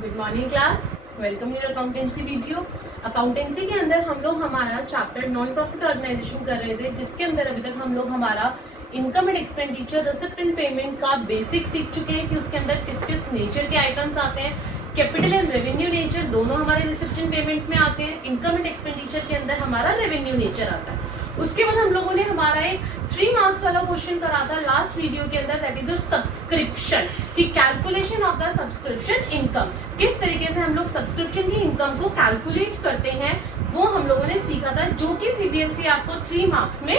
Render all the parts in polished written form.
Good morning class, welcome your accountancy video. Accountancy के अंदर हम लोग हमारा चैप्टर नॉन प्रॉफिट ऑर्गेनाइजेशन कर रहे थे, जिसके अंदर अभी तक हम लोग हमारा income and expenditure, receipt and payment का बेसिक सीख चुके हैं कि उसके अंदर किस किस नेचर के आइटम्स आते हैं। कैपिटल एंड रेवेन्यू नेचर दोनों हमारे रिसिप्ट एंड पेमेंट में आते हैं। इनकम एंड एक्सपेंडिचर के अंदर हमारा रेवेन्यू नेचर आता है। उसके बाद हम लोगों ने हमारा एक 3 मार्क्स वाला क्वेश्चन करा था लास्ट वीडियो के अंदर, दैट इज सब्सक्रिप्शन की calculation of the subscription income. किस तरीके से हम लोग सब्सक्रिप्शन की इनकम को कैलकुलेट करते हैं वो हम लोगों ने सीखा था, जो कि सीबीएसई आपको 3 मार्क्स में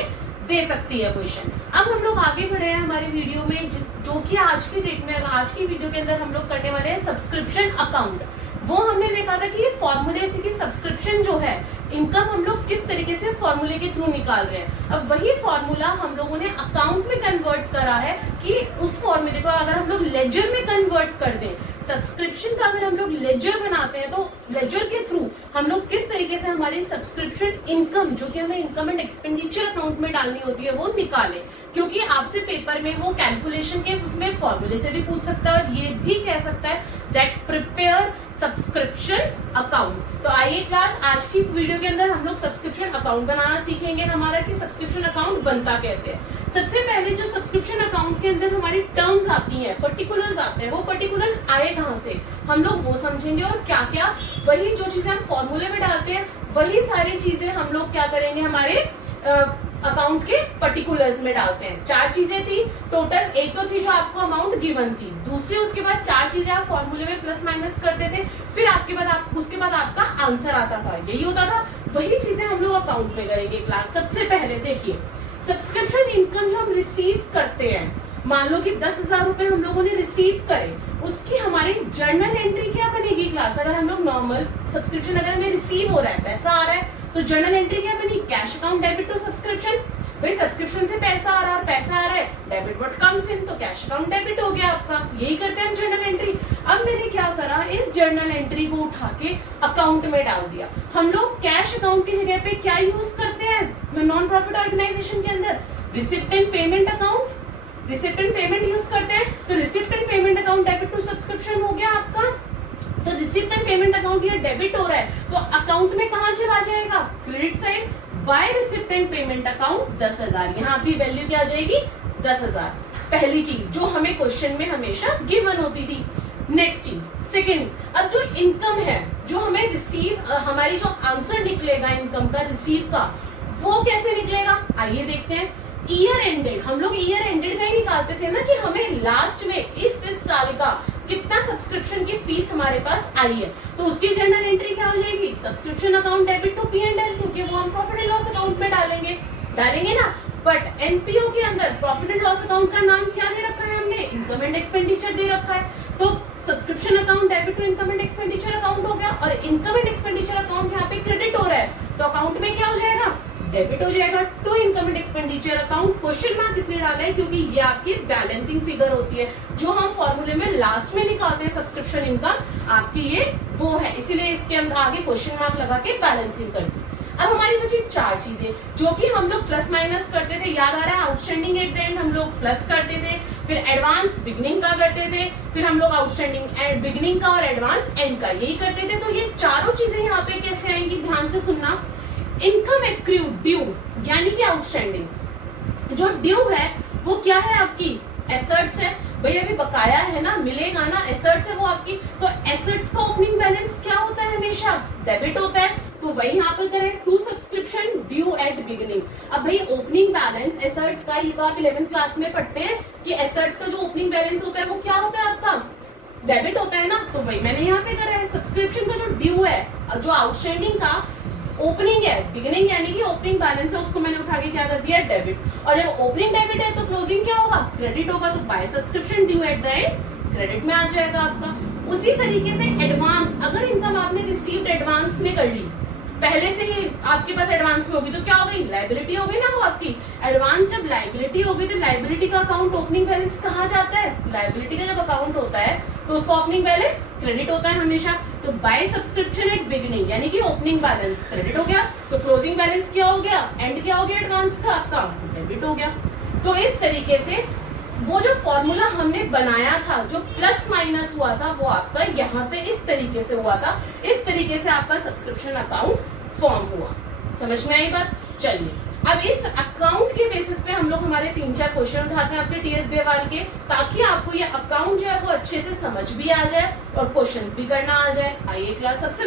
दे सकती है क्वेश्चन। अब हम लोग आगे बढ़े हैं हमारे वीडियो में, जो कि आज की डेट में, आज की वीडियो के अंदर हम लोग करने वाले हैं सब्सक्रिप्शन अकाउंट। वो हमने देखा था कि ये फॉर्मूले से कि सब्सक्रिप्शन जो है इनकम हम लोग किस तरीके से फॉर्मूले के थ्रू निकाल रहे हैं। अब वही फॉर्मूला हम लोगों ने अकाउंट में कन्वर्ट करा है कि उस फॉर्मूले को अगर हम लोग लेजर में कन्वर्ट कर दें, सब्सक्रिप्शन का अगर हम लोग लेजर बनाते हैं तो लेजर के थ्रू हम लोग किस तरीके से हमारी सब्सक्रिप्शन इनकम, जो कि हमें इनकम एंड एक्सपेंडिचर अकाउंट में डालनी होती है, वो निकालें। क्योंकि आपसे पेपर में वो कैलकुलेशन के उसमें फॉर्मूले से भी पूछ सकता है और ये भी कह सकता है दैट प्रिपेयर सब्सक्रिप्शन अकाउंट। तो आइए क्लास, आज की वीडियो के अंदर हम लोग सब्सक्रिप्शन अकाउंट बनाना सीखेंगे हमारा कि सब्सक्रिप्शन अकाउंट बनता कैसे है। सबसे पहले जो सब्सक्रिप्शन अकाउंट के अंदर हमारी टर्म्स आती हैं, पर्टिकुलर्स आते हैं, वो पर्टिकुलर्स आए कहाँ से हम लोग वो समझेंगे। और क्या क्या वही जो चीजें हम फॉर्मूले में डालते हैं वही सारी चीजें हम लोग क्या करेंगे हमारे अकाउंट के पर्टिकुलर्स में डालते हैं। 4 चीजें थी टोटल। एक तो थी जो आपको अमाउंट गिवन थी, दूसरी उसके बाद 4 चीजें आप फॉर्मूले में प्लस माइनस करते थे, फिर उसके बाद आपका आंसर आता था, यही होता था। वही चीजें हम लोग अकाउंट में करेंगे क्लास। सबसे पहले देखिए, सब्सक्रिप्शन इनकम जो हम रिसीव करते हैं, मान लो कि 10,000 रुपए हम लोगों ने रिसीव करे, उसकी हमारी जर्नल एंट्री क्या बनेगी क्लास। अगर हम लोग नॉर्मल सब्सक्रिप्शन अगर हमें रिसीव हो रहा है, पैसा आ रहा है, तो जर्नल एंट्री क्या बनी, cash account debit to subscription. भाई सब्सक्रिप्शन से पैसा आ रहा है, पैसा आ रहा है, डेबिट व्हाट कम्स इन, तो कैश अकाउंट डेबिट हो गया आपका। यही करते हैं जर्नल एंट्री। अब मैंने क्या करा, इस जर्नल एंट्री को उठा के अकाउंट में डाल दिया। हम लोग कैश अकाउंट की जगह पे क्या यूज करते हैं नॉन प्रॉफिट ऑर्गेनाइजेशन के अंदर, receipt and payment account, receipt and payment use करते हैं। तो receipt and payment account debit to subscription हो गया आपका। तो रिसिप्ट एंड पेमेंट अकाउंट ये डेबिट हो रहा है, तो अकाउंट में कहां चला जाएगा, credit side, by receipt and payment account 10,000। यहाँ भी वैल्यू क्या आ जाएगी, 10,000। पहली चीज जो हमें क्वेश्चन में हमेशा गिवन होती थी। नेक्स्ट चीज, सेकंड, अब जो इनकम है जो हमें रिसीव, हमारी जो आंसर निकलेगा इनकम का, रिसीव का, वो कैसे निकलेगा आइए देखते हैं। ईयर एंडेड, हम लोग ईयर एंडेड का ही निकालते थे ना कि हमें लास्ट में इस साल का कितना सब्सक्रिप्शन की फीस हमारे पास आई है, तो उसकी जर्नल एंट्री क्या हो जाएगी, subscription account debit to P&L, क्योंकि वो हम प्रॉफिट एंड लॉस अकाउंट में डालेंगे ना। बट एनपीओ के अंदर प्रॉफिट एंड लॉस अकाउंट का नाम क्या दे रखा है हमने, इनकम एंड एक्सपेंडिचर दे रखा है। तो subscription account debit to income and expenditure account हो गया, और इनकम एंड एक्सपेंडिचर अकाउंट यहाँ पे क्रेडिट हो रहा है, तो अकाउंट में क्या हो जाएगा, डेबिट हो जाएगा to income and expenditure account. Question mark इसलिए डाला है क्योंकि ये आपकी बैलेंसिंग फिगर होती है, जो हम फॉर्मूले में लास्ट में निकालते हैं सब्सक्रिप्शन इनकम, आपकी ये वो है, इसीलिए इसके अंदर आगे क्वेश्चन मार्क लगा के बैलेंसिंग कर दी। अब हमारी बची 4 चीजें जो कि हम लोग प्लस माइनस करते थे, याद आ रहा है, आउटस्टैंडिंग एट द एंड हम लोग प्लस करते थे, फिर एडवांस बिगिनिंग का करते थे, फिर हम लोग आउटस्टैंडिंग एंड बिगिनिंग का और एडवांस एंड का, यही करते थे। तो ये चारों चीजें यहाँ पे कैसे आएंगी, ध्यान से सुनना। इनकम एक्रूड ड्यू यानी कि आउटस्टैंडिंग, जो ड्यू है वो क्या है आपकी, एसेट्स है। भाई अभी बकाया है ना, मिलेगा ना, एसेट्स है वो आपकी। तो एसेट्स का ओपनिंग बैलेंस क्या होता है, हमेशा डेबिट होता है, तो वही यहाँ पे करें to subscription due at beginning. अब भाई ओपनिंग बैलेंस एसेट्स का, ये तो आप 11th क्लास में पढ़ते हैं कि एसेट्स का जो ओपनिंग बैलेंस होता है वो क्या होता है आपका, डेबिट होता है ना, तो वही मैंने यहाँ पे करा है। सब्सक्रिप्शन का जो ड्यू है, जो आउटस्टैंडिंग का ओपनिंग है, बिगिनिंग यानी कि ओपनिंग बैलेंस है, उसको मैंने उठा के क्या कर दिया, डेबिट। और जब ओपनिंग डेबिट है तो क्लोजिंग क्या होगा, क्रेडिट होगा, तो by subscription due at the end credit में आ जाएगा आपका। उसी तरीके से एडवांस, अगर इनकम आपने रिसीव्ड एडवांस में कर ली, पहले से ही आपके पास एडवांस में होगी, तो क्या हो गई, लायबिलिटी हो गई ना वो आपकी। एडवांस जब लायबिलिटी हो गई तो लायबिलिटी का अकाउंट ओपनिंग बैलेंस कहाँ जाता है, लायबिलिटी का जब अकाउंट होता है तो उसका ओपनिंग बैलेंस क्रेडिट होता है हमेशा। तो बाय सब्सक्रिप्शन एट बिगिनिंग यानी कि ओपनिंग बैलेंस क्रेडिट हो गया, तो क्लोजिंग बैलेंस क्या हो गया, एंड क्या हो गया एडवांस का आपका, डेबिट हो गया। तो इस तरीके से वो जो फॉर्मूला हमने बनाया था, जो प्लस माइनस हुआ था, वो आपका यहाँ से इस तरीके से हुआ था। इस तरीके से आपका सब्सक्रिप्शन अकाउंट फॉर्म हुआ। समझ में आई बात? चलिए, अब इस अकाउंट के बेसिस पे हम लोग हमारे 3-4 क्वेश्चन उठाते हैं आपके टीएस ग्रेवाल के, ताकि आपको ये अकाउंट जो है वो अच्छे से समझ भी आ जाए और क्वेश्चंस भी करना आ जाए। आइए क्लास, सबसे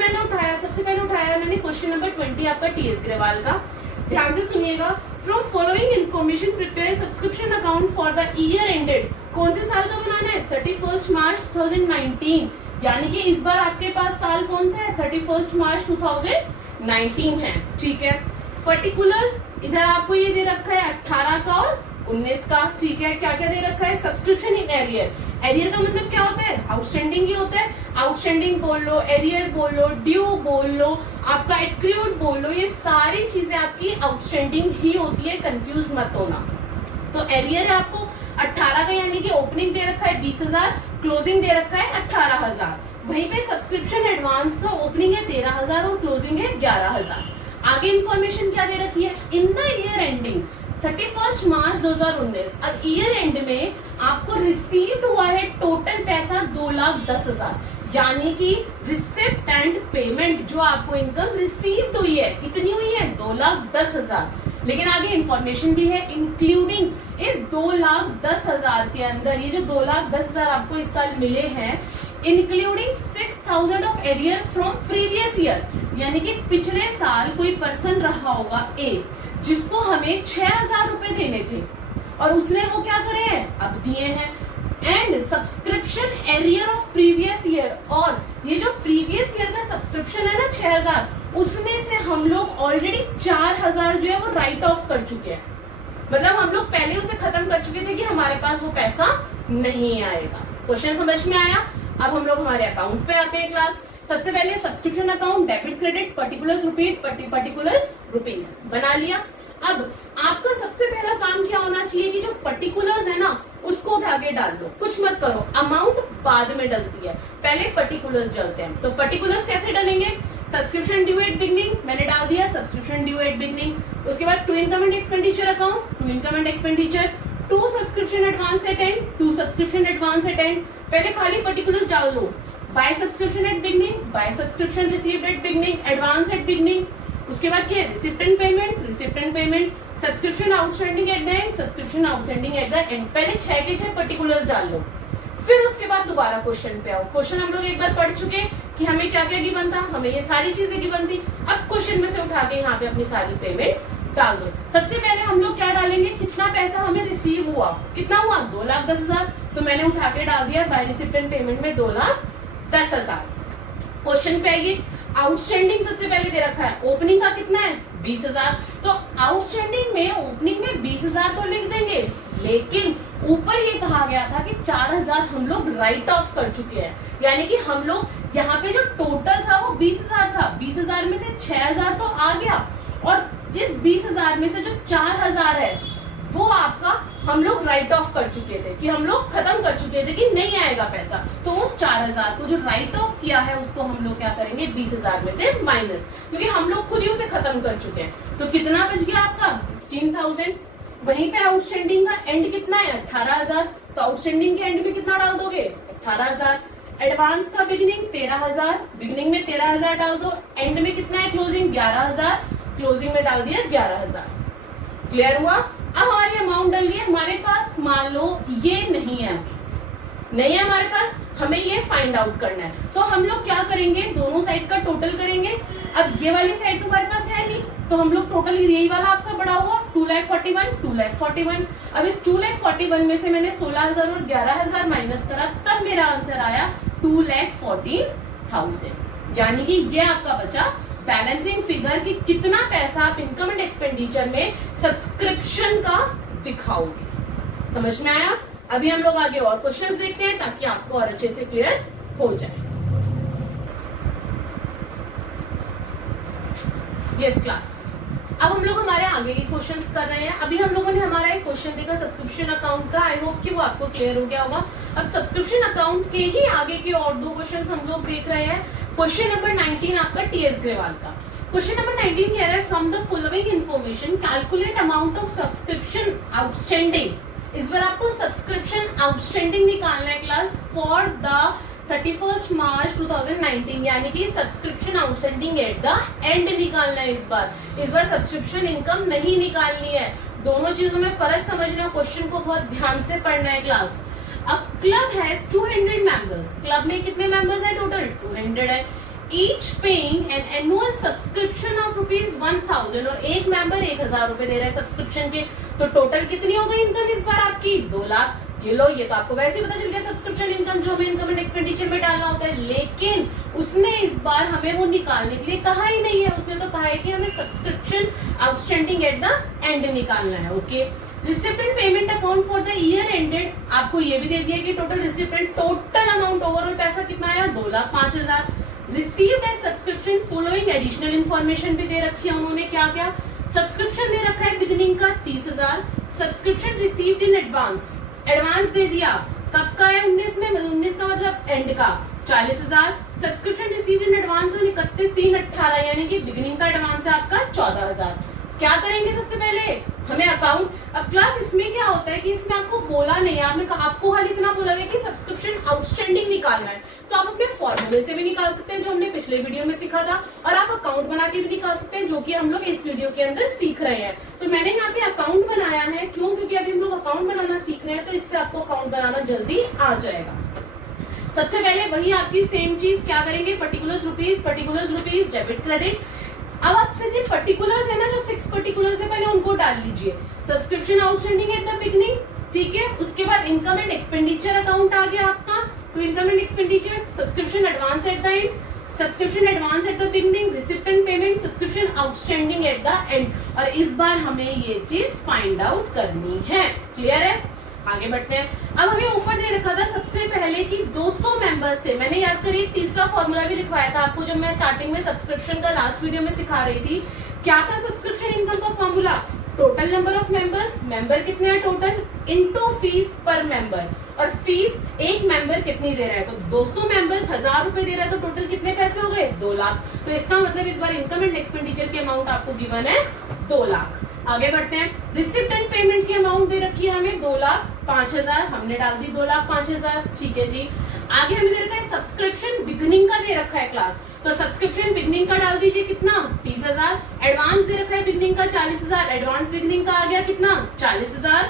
पहले उठाया मैंने क्वेश्चन नंबर 20 आपका टीएस ग्रेवाल का। ध्यान से सुनिएगा। From following information prepare subscription account for the year ended. कौन से साल का बनाना है? 31 मार्च 2019। यानी कि इस बार आपके पास साल कौन सा है? 31 मार्च 2019 है। ठीक है। पर्टिकुलर्स इधर आपको ये दे रखा है 18 का और 19 का। ठीक है। क्या क्या दे रखा है? Subscription in arrear. एरियर का मतलब क्या होता है? आउटस्टैंडिंग ही होता है। आउटस्टैंडिंग बोल लो, एरियर बोल लो, ड्यू बोल लो, आपका एक्रूड बोल लो, ये सारी चीजें आपकी आउटस्टैंडिंग ही होती है, कंफ्यूज मत होना। तो एरियर है आपको 18 का, यानी कि ओपनिंग दे रखा है 20,000, क्लोजिंग दे रखा है 18,000। वहीं पे सब्सक्रिप्शन एडवांस का ओपनिंग है 13,000 और क्लोजिंग है 11,000। आगे इंफॉर्मेशन क्या दे रखी है? इन द ईयर एंडिंग 31 मार्च 2019। अब ईयर एंड में आपको रिसीव्ड हुआ है टोटल पैसा 2,10,000, यानी कि रिसिप्ट एंड पेमेंट जो आपको इनकम रिसीव्ड हुई है कितनी हुई है? 2,10,000। लेकिन आगे इंफॉर्मेशन भी है, इंक्लूडिंग इस 2,10,000 के अंदर ये जो 2,10,000 आपको इस साल मिले हैं, including 6,000 of arrear from previous year, यानी कि पिछले साल कोई पर्सन रहा होगा ए, जिसको हमें 6,000 रुपए देने थे और उसने वो क्या करे हैं? अब दिए हैं। And subscription arrear of previous year, और ये जो प्रीवियस ईयर का सब्सक्रिप्शन है ना 6,000, उसमें से हम लोग ऑलरेडी 4,000 जो है वो राइट ऑफ कर चुके हैं। मतलब हम लोग पहले उसे खत्म कर चुके थे कि हमारे पास वो पैसा नहीं आएगा। क्वेश्चन समझ में आया? अब हम लोग हमारे अकाउंट पे आते हैं क्लास। सबसे पहले subscription account, debit credit, particulars rupees बना लिया। अब आपका सबसे पहला काम क्या होना चाहिए कि जो पर्टिकुलर्स है ना उसको उठा के डाल दो, कुछ मत करो। अमाउंट बाद में डलती है, पहले पर्टिकुलर्स डलते हैं। तो पर्टिकुलर्स कैसे डलेंगे? सब्सक्रिप्शन ड्यू एट बिगनिंग मैंने डाल दिया, सब्सक्रिप्शन ड्यू एट बिगनिंग। उसके बाद to income and expenditure account, to income and expenditure, to subscription advance at end, to subscription advance at end. पहले खाली पर्टिकुलर्स डाल दो। By subscription at beginning, by subscription received at beginning, advance at beginning. उसके बाद क्या है? Receipt and payment, subscription outstanding at the end, subscription outstanding at the and. पहले 6 के 6 पर्टिकुलर्स डाल लो, फिर उसके बाद दोबारा क्वेश्चन पे आओ। क्वेश्चन हम लोग एक बार पढ़ चुके कि हमें क्या क्या गिवन था, हमें ये सारी चीजें गिवन थी। अब क्वेश्चन में से उठा के यहाँ पे अपनी सारी पेमेंट्स डाल दो। सबसे पहले हम लोग क्या डालेंगे? कितना पैसा हमें रिसीव हुआ, कितना हुआ? 2,10,000। तो मैंने उठा के डाल दिया बाय रिसिप्ट एंड पेमेंट में 2,10,000। क्वेश्चन पे आइए। आउटस्टैंडिंग सबसे पहले दे रखा है, ओपनिंग का कितना है? 20,000। तो आउटस्टैंडिंग में ओपनिंग में 20,000 तो लिख देंगे, लेकिन ऊपर ये कहा गया था कि 4,000 हम लोग राइट ऑफ कर चुके हैं, यानी कि हम लोग यहाँ पे जो टोटल था वो 20,000 था। 20,000 में से 6,000 तो आ गया, और इस 20,000 में से जो 4,000 है वो आपका हम लोग राइट ऑफ कर चुके थे, कि हम लोग खत्म कर चुके थे कि नहीं आएगा पैसा। तो उस 4,000 को जो राइट ऑफ किया है उसको हम लोग क्या करेंगे? 20,000 में से माइनस, क्योंकि हम लोग खुद ही उसे खत्म कर चुके हैं। तो कितना बच गया आपका? 16,000। वहीं पे आउटस्टैंडिंग का एंड कितना है? 18,000। तो आउटस्टैंडिंग के एंड में कितना डाल दोगे? 18,000। एडवांस का बिगिनिंग 13,000, बिगिनिंग में 13,000 डाल दो। एंड में कितना है? क्लोजिंग 11,000, क्लोजिंग में डाल दिया 11,000। क्लियर हुआ? अब हमारी अमाउंट डल गई हमारे पास। मान लो ये नहीं है हमारे पास, हमें ये फाइंड आउट करना है। तो हम लोग क्या करेंगे? दोनों साइड का टोटल करेंगे। अब ये वाली साइड तुम्हारे पास है नहीं, तो हम लोग टोटल यही वाला आपका बड़ा हुआ 2,41,2,41। अब इस 2,41,000 में से मैंने 16,000 और 11,000 माइनस करा, तब मेरा आंसर आया 2,14,000। यानी कि ये आपका बचा बैलेंसिंग फिगर कि कितना पैसा आप इनकम एंड एक्सपेंडिचर में सब्सक्रिप्शन का दिखाओगे। समझ में आया? अभी हम लोग आगे और क्वेश्चंस देखते हैं ताकि आपको और अच्छे से क्लियर हो जाए। यस क्लास, अब हम लोग हमारे आगे के क्वेश्चंस कर रहे हैं। अभी हम लोगों ने हमारा एक क्वेश्चन देखा सब्सक्रिप्शन अकाउंट का, आई होप कि वो आपको क्लियर हो गया होगा। अब सब्सक्रिप्शन अकाउंट के ही आगे के और 2 क्वेश्चंस हम लोग देख रहे हैं। क्वेश्चन नंबर 19 आपका टीएस ग्रेवाल का। क्वेश्चन नंबर 19 कह रहा है from the following information calculate amount of subscription outstanding इस बार आपको सब्सक्रिप्शन आउटस्टैंडिंग निकालना है क्लास फॉर द 31 मार्च 2019, यानी कि subscription outstanding at the end निकालना है इस बार सब्सक्रिप्शन इनकम नहीं निकालनी है। दोनों चीजों में फर्क समझना, क्वेश्चन को बहुत ध्यान से पढ़ना है क्लास। अब क्लब हैज 200 मेंबर्स, क्लब में कितने मेंबर्स है टोटल 200 है। Each paying an annual subscription of ₹1000 और एक मेंबर 1000 रुपए दे रहा है सब्सक्रिप्शन के, तो टोटल कितनी हो गई इनकम इस बार आपकी 2 लाख। ये लो, ये तो आपको वैसे ही पता चल गया सब्सक्रिप्शन इनकम जो हमें इनकम एंड एक्सपेंडिचर में डालना होता है, लेकिन उसने इस बार हमें वो निकालने के लिए कहा ही नहीं है। उसने तो कहा है कि हमें subscription outstanding at the end निकालना है। Okay, receipt and payment account for the year ended, आपको ये भी दे दिया कि total receipt and total amount overall पैसा कितना आया 2,05,000। Received as subscription following additional information भी दे रखी है उन्होंने, क्या क्या सब्सक्रिप्शन दे रखा है बिगिनिंग का 30,000, subscription received in advance, advance दे दिया कब का है 19 में, 19 का मतलब एंड का 40,000, सब्सक्रिप्शन रिसीव्ड इन एडवांस 31/3/18 यानी कि बिगिनिंग का एडवांस है आपका 14,000। क्या करेंगे सबसे पहले हमें अकाउंट, अब क्लास इसमें क्या होता है कि इसमें आपको बोला नहीं है, आपको हाल इतना बोला है कि सब्सक्रिप्शन आउटस्टैंडिंग निकालना है, तो आप अपने फॉर्मूले से भी निकाल सकते हैं जो हमने पिछले वीडियो में सीखा था, और आप अकाउंट बना के भी निकाल सकते हैं जो कि हम लोग इस वीडियो के अंदर सीख रहे हैं। तो मैंने यहाँ पे अकाउंट बनाया है, क्यों? क्योंकि अभी हम लोग अकाउंट बनाना सीख रहे हैं, तो इससे आपको अकाउंट बनाना जल्दी आ जाएगा। सबसे पहले वही आपकी सेम चीज क्या करेंगे, पर्टिकुलर्स रुपीज डेबिट क्रेडिट। अब आप चलिए पर्टिकुलर्स है ना, जो 6 पर्टिकुलर्स है पहले उनको डाल लीजिए। Subscription outstanding at the beginning, ठीक है। उसके बाद इनकम एंड एक्सपेंडिचर अकाउंट आ गया आपका, तो income and expenditure, subscription advance at the end, subscription advance at the beginning, recipient payment, subscription outstanding at the and. और इस बार हमें ये चीज फाइंड आउट करनी है। क्लियर है? आगे बढ़ते हैं। अब हमें ऊपर दे रखा था सबसे पहले कि 200 मेंबर्स थे। मैंने याद करिए तीसरा फॉर्मूला भी लिखवाया था आपको जब मैं स्टार्टिंग में सब्सक्रिप्शन का लास्ट वीडियो में सिखा रही थी। क्या था सब्सक्रिप्शन इनकम का formula? Total number of members, member कितने हैं टोटल, इनटू फीस पर मेंबर, और फीस एक मेंबर कितनी दे रहा है, तो 200 मेंबर्स 1000 रुपए दे रहा है, तो टोटल कितने पैसे हो गए 2 लाख। तो इसका मतलब इस बार इनकम एंड एक्सपेंडिचर की अमाउंट आपको गिवन है 2 लाख। आगे बढ़ते हैं। रिसिप्ट एंड पेमेंट की अमाउंट दे रखी है हमें 2,05,000, हमने डाल दी 2,05,000, ठीक है जी। आगे हमें दे रखा है सब्सक्रिप्शन बिगनिंग का दे रखा है क्लास, तो सब्सक्रिप्शन बिगनिंग का डाल दीजिए कितना 30,000, एडवांस दे रखा है बिगनिंग का 40,000, एडवांस बिगनिंग का आ गया कितना 40,000।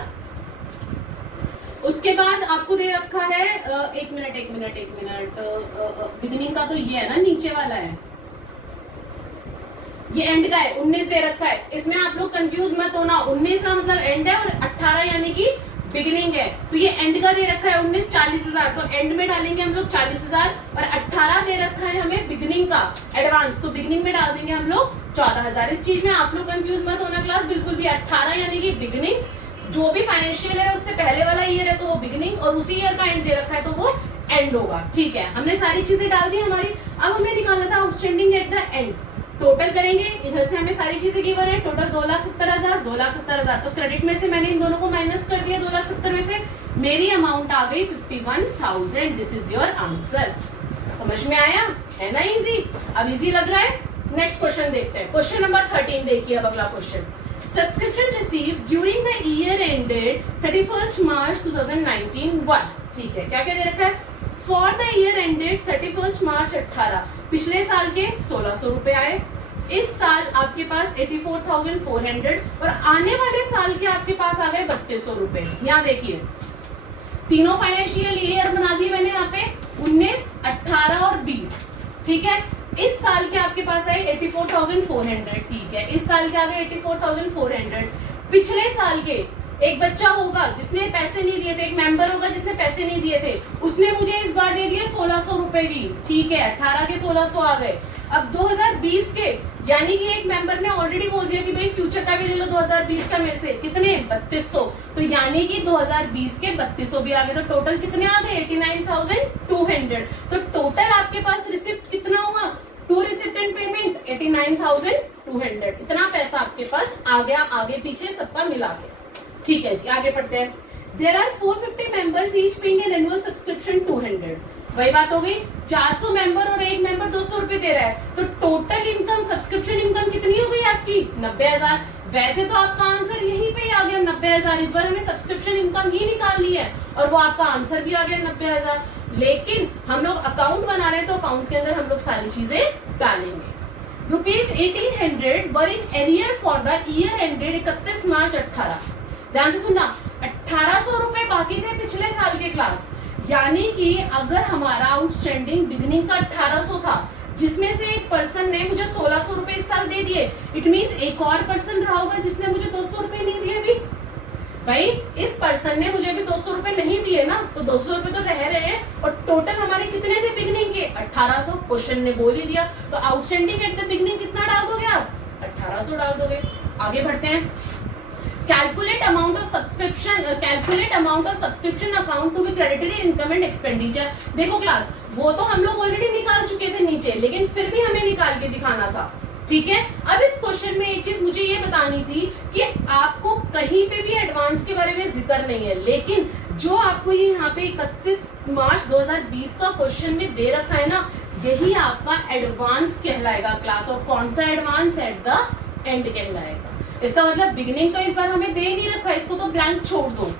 उसके बाद आपको दे रखा है एक मिनट बिगनिंग का तो ये है ना, नीचे वाला है, ये एंड का है, 19 दे रखा है। इसमें आप लोग कंफ्यूज मत होना, 19 का मतलब एंड है और 18 यानी कि बिगिनिंग है, तो ये एंड का दे रखा है 19 40,000, तो एंड में डालेंगे हम लोग 40,000, और 18 दे रखा है हमें बिगिनिंग का एडवांस, तो बिगिनिंग में डाल देंगे हम लोग 14,000। इस चीज में आप लोग कंफ्यूज मत होना क्लास, बिल्कुल भी 18 यानी कि बिगिनिंग, जो भी फाइनेंशियल ईयर है उससे पहले वाला ईयर है तो वो बिगिनिंग, और उसी ईयर का एंड दे रखा है तो वो एंड होगा, ठीक है। हमने सारी चीजें डाल दी हमारी। अब हमें निकालना था outstanding at the and, total करेंगे, इधर से हमें सारी चीजें गिवन है, टोटल 2,70,000, 2,70,000, तो क्रेडिट में से मैंने इन दोनों को माइनस कर दिया 2,70,000 में से, मेरी अमाउंट आ गई 51,000। This is your answer. समझ में आया है ना? इजी, अब इजी लग रहा है। नेक्स्ट क्वेश्चन देखते हैं, क्वेश्चन नंबर 13 देखिए। अब अगला question, subscription received during the year ended 31 मार्च 2019 1, ठीक है। क्या क्या दे रखा है? For the year ended 31 March 18, पिछले साल के 1,600 रुपए आए, इस साल आपके पास 84,400, और आने वाले साल के आपके पास आ गए 3,200 रुपए। यहाँ देखिए तीनों फाइनेंशियल ईयर बना दिए मैंने यहाँ पे, 19, 18 और 20, ठीक है। इस साल के आपके पास आए 84,400, ठीक है। इस साल के आ गए 84,400। पिछले साल के एक बच्चा होगा जिसने पैसे नहीं दिए थे, एक मेंबर होगा जिसने पैसे नहीं दिए थे, उसने मुझे इस बार दे दिए 1,600 रुपए जी, ठीक है। 18 के 1,600 आ गए। अब 2020 के, यानी कि एक मेंबर ने ऑलरेडी बोल दिया कि भाई फ्यूचर का भी ले लो 2020 का मेरे से, कितने 3,200, तो यानी कि 2020 के 3,200 भी आ गए, तो टोटल कितने आ गए 89,200। तो टोटल आपके पास रिसिप्ट कितना होगा, टू रिसिप्ट एंड पेमेंट 89,200, इतना पैसा आपके पास आ गया, आगे पीछे सबका मिला के, ठीक है जी। आगे पढ़ते हैं। There are 450 members each paying an annual subscription 200, वही बात हो गई, 400 मेंबर और एक मेंबर 200 रुपए दे रहा है, तो टोटल इनकम सब्सक्रिप्शन इनकम कितनी हो गई आपकी 90,000। वैसे तो आपका आंसर यहीं पे ही आ गया 90,000, इस बार हमें सब्सक्रिप्शन इनकम ही निकालनी है और वो आपका आंसर भी आ गया 90,000। लेकिन हम लोग अकाउंट बना रहे हैं तो अकाउंट के अंदर हम लोग सारी चीजें डालेंगे। ₹1800 were in arrear for the year ended 31 March 18। ध्यान से सुनना, 1800 रुपए बाकी थे पिछले साल के क्लास, यानी कि अगर हमारा आउटस्टैंडिंग बिगिनिंग का 1800 था, जिसमें से एक पर्सन ने मुझे 1600 रुपए इस साल दे दिए, इट मींस एक और पर्सन रहा होगा जिसने मुझे 200 रुपए नहीं दिए भी। भाई इस पर्सन ने मुझे भी 200 रुपए नहीं दिए ना, तो 200 रुपए तो रह रहे हैं और टोटल हमारे कितने थे बिगिनिंग के 1800, क्वेश्चन ने बोल ही दिया। तो आउटस्टैंडिंग एट द बिगिनिंग कितना डाल दोगे आप 1800 डाल दोगे। आगे बढ़ते हैं, calculate amount of subscription account to be credited in income and expenditure. देखो क्लास, वो तो हम लोग ऑलरेडी निकाल चुके थे नीचे, लेकिन फिर भी हमें निकाल के दिखाना था, ठीक है। अब इस क्वेश्चन में एक चीज मुझे ये बतानी थी कि आपको कहीं पे भी एडवांस के बारे में जिक्र नहीं है, लेकिन जो आपको ये यहाँ पे 31 मार्च 2020 का क्वेश्चन में दे रखा है ना, यही आपका एडवांस कहलाएगा क्लास। और कौन सा एडवांस? एट द एंड कहलाएगा। इसका मतलब बिगिनिंग तो इस बार हमें दे ही नहीं रखा है, इसको तो ब्लैंक छोड़ दो,